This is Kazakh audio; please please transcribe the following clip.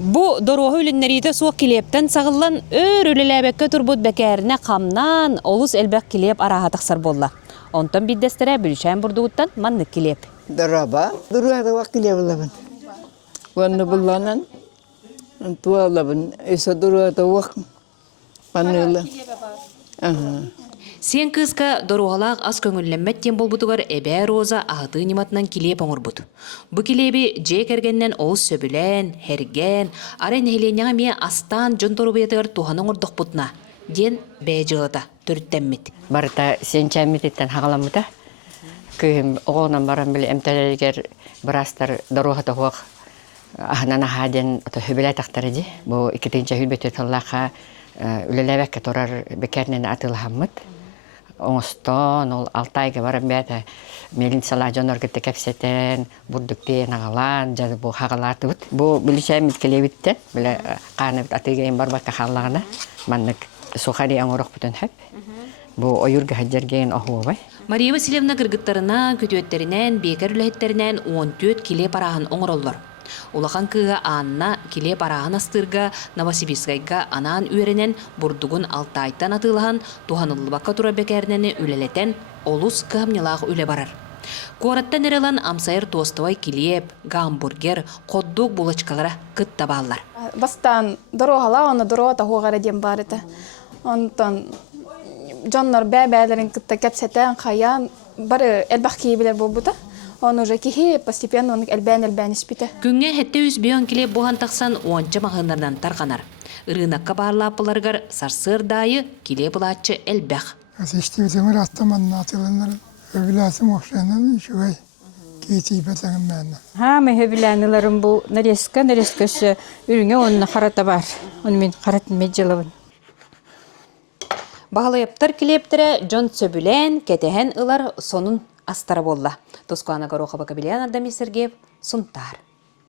Бу дорогы үліннерейді суық келептен сағылан өр үліләбекке тұрбұд бәкәріне қамнан олыс әлбәк келеп араға тақсар болла. Онтан биддестері бүлшән бұрдығыттан маннық келеп. Дораба, дұрады вақ келеп олабын. Ванны бұлланан, туа олабын, өсі дұрады вақ маннылы. Сен кызка дорогалақ ас көңілленметтен болбутугар әбә роза ағыты нематынан келеп оңыр бұд. Бұ келебі жек әргеннен олыс сөбілен, херген, арын әйленяға ме астан жон торубиятығар туғаның ұрдық бұтына. Ден бәй жылыда, түрттенмет. Барыта сен чәмметтен хағаламыда. Күйім оғынан баран білі әмтәлелгер бірастар дорогата хуақ ағынан ағаден хөбілі тақтары де. Бұл 2-ші хүлбеті таллаға үлеләбәкке торар бекәрнен атылғамыд. Оңыстон, ол 6 айға баран бәді мелін сала жонор кетті кәпсетен, бұрдықтен ағалан, жазы бұл хағаларды бұд. Бұл білішәмет келебіттен, білі қаны атығайын барбаққа қалағына, маннық сухари аңырық бұтын хөп. Бұл ойырға хаджаргейін оғуы бай. Мария Васильевна кыргыттарына, көтөттерінен, бекер үләхеттерінен 14 келе парағын оңыроллар. Улахан кыға анна келе парағын астырға Новосибирскайга анан үйерінен бұрдығын 6 айттан атылған туғанылы баққа тұра бекерінені үлелетен олус кығамнелағы үле барар. Қораттан әрелан амсайыр тостывай келеп, гамбургер, қоддук булочкалара кыт табалар. Бастан дорогала, оны дорога тағуғары дем бар еті. Онтан жоннар бәбәлерін кытта кәпсетен қаян бары әлбақ кейбілер бол бұта. Он уже кихи постепенно он әлбән іспіті. Күнге хетте үзбейон келеп бұған тақсан оңча мағынардан тарғанар. Рынаққа барлапыларғар сарсыр дайы келе бұлатчы әлбәқ. Асешті өтемір астаманын атылыныр. Өвіләсім оқшанын үшігай кейті бәтәңін мәні. Хамы хөбіләнілерім бұл нарезкөсі үріңе онына қарата бар. Оны мен қаратын меджелавын. Бағалайыптар келептірі жон сөбілен, кәтіхен ұлар сонын астары болла. Тоскуана Горохова Кабелияна Дамир Сергеев, Сунтар.